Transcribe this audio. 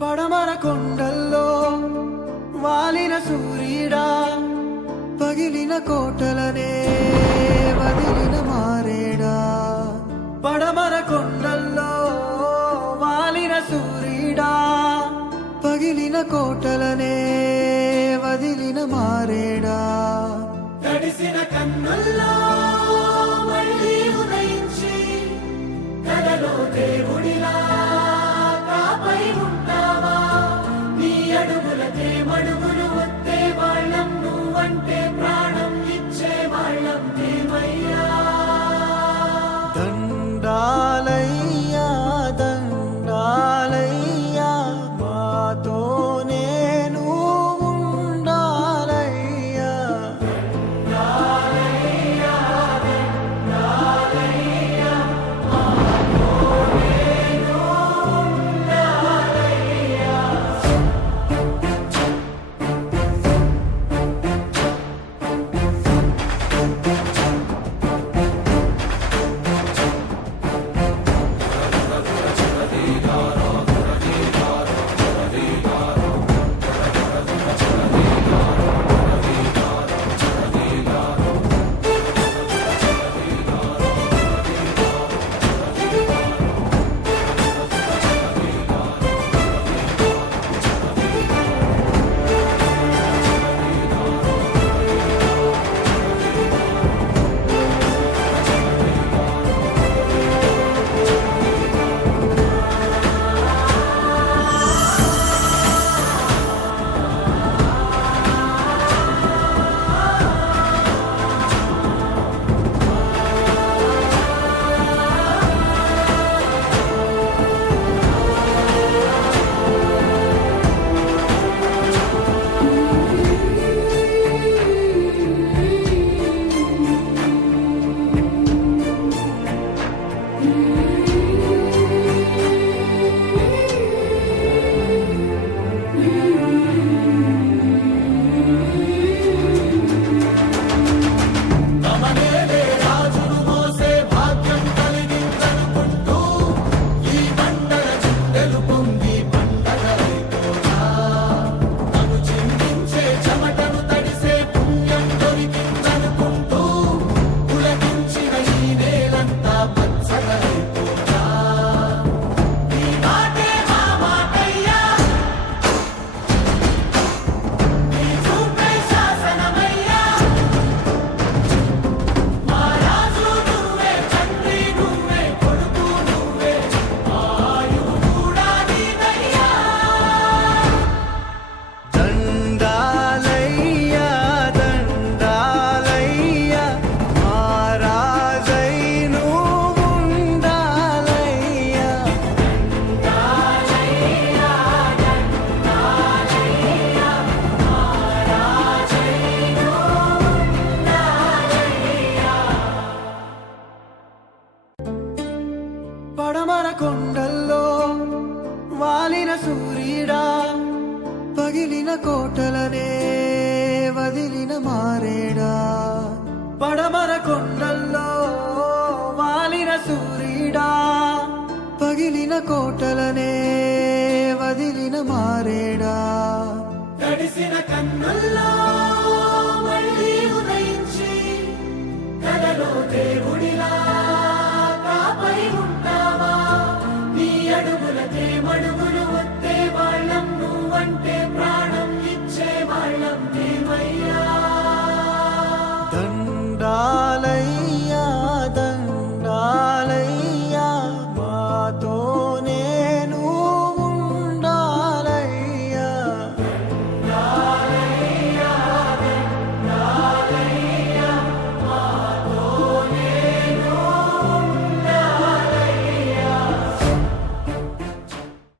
పడమర కొండల్లో వాలిన సూర్యుడా, పగిలిన కోటలనే వదిలిన మారేడా. పడమర కొండల్లో వాలిన సూర్యుడా, పగిలిన కోటలనే వదిలిన మారేడా. తడిసిన కన్నుల్లో మళ్ళీ ఉదయించి కలలో దేవుడిలా కాపై ఉంటావా. నీ అడుగులకే మడుగులు వస్తే వాళ్ళం, నువ్వంటే ప్రాణం ఇచ్చే వాళ్ళం ఏమయ్యా. దండాలయ్యా దండాలయ్యా, మాతోనే నువ్వు ఉండాలయ్యా. పడమర కొండల్లో వాలిన సూర్యుడా, పగిలిన కోటలనే వదిలిన మారేడా. పడమర కొండల్లో వాలిన సూర్యుడా, పగిలిన కోటలనే వదిలిన మారేడా. తడిసిన కన్నుల్లో మళ్ళీ ఉదయించి కలలో దేవుడిలా